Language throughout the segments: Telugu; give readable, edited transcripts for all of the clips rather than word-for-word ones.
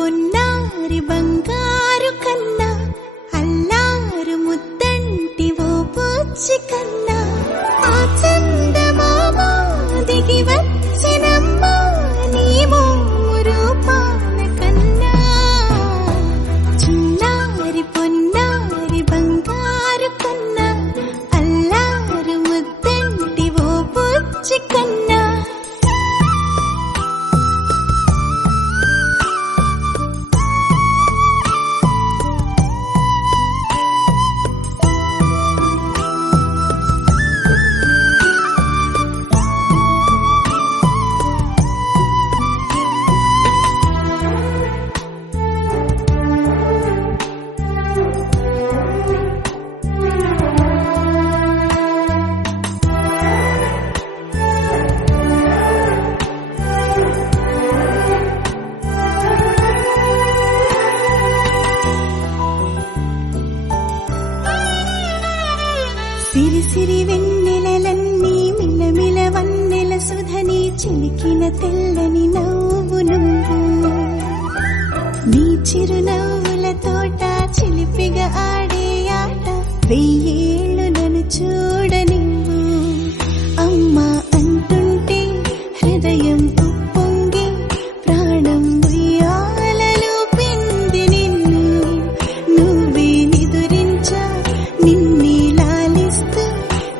పొన్నారి బంగారు కన్నా అల్లారు ముద్దంటి ఓ పూచి కన్నా ఆ చందమామ దిగి వచ్చినమ్మా నీ రూపాల కన్నా చిన్నారి పొన్నారి బంగారు కన్నా అల్లారు ముద్దంటి ఓ పూచి కన్నా సిరి సిరి వెన్నెలలన్నీ మిలమిల వన్నెల సుధని చిలికిన తెల్లని నవ్వు నువ్వు నీ చిరునవ్వుల తోట చిలిపిగా ఆడే ఆట వెయ్యేళ్ళు నన్ను చూడనివ్వు అమ్మా అంటుంటే హృదయం ఉప్పొంగి ప్రాణం ఉయ్యాలలో పిండి నిన్ను నువ్వే నిదురించా నిన్నే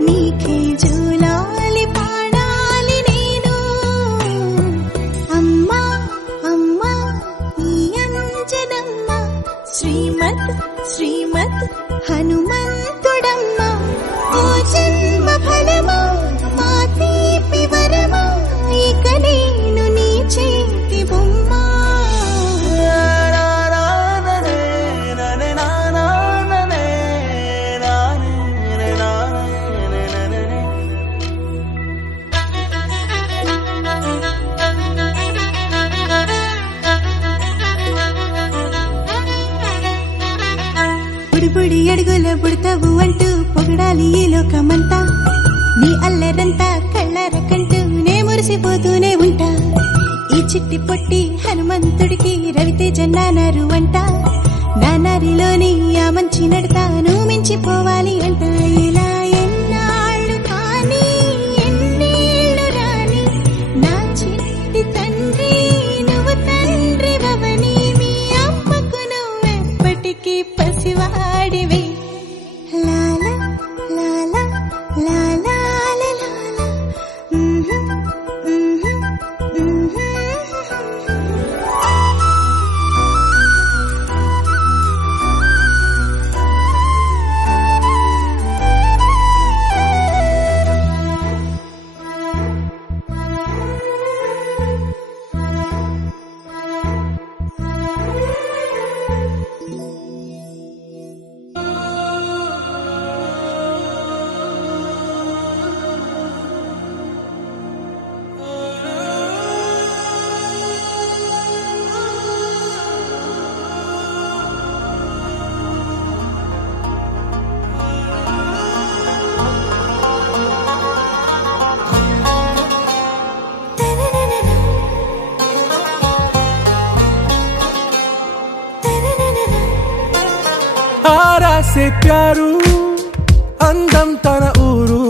నీకే జూలాలి పాడాలి నేను అమ్మా అమ్మా ఈ అంజనమ్మ శ్రీమత్ శ్రీమత్ హనుమంతుడమ్మ ఓ జన్మ ఫలమా మా తీపి వరమా ఇక నేను నీ చేతి బొమ్మ బుడి అడుగుల బుడతావు అంటూ పొగడాలి ఈ లోకమంతా నీ అల్లరంతా కళ్ళరకంటూ నే మురిసిపోతూనే ఉంటా ఈ చిట్టి పొట్టి హనుమంతుడికి రవితేజ నానారు అంట నానారిలోని ఆ మంచి నడతాను మించిపోవాలి అంట ఇలా ఎన్నాళ్ళు కానీ ఎన్నేళ్ళు రాని నా చిట్టి తండ్రి నువ్వు తండ్రి భవని మీ అమ్మకు నువ్వెప్పటికీ పసివాడివి లాలా లాలా లాలా లాలా से प्यारू अंदम तन ऊरू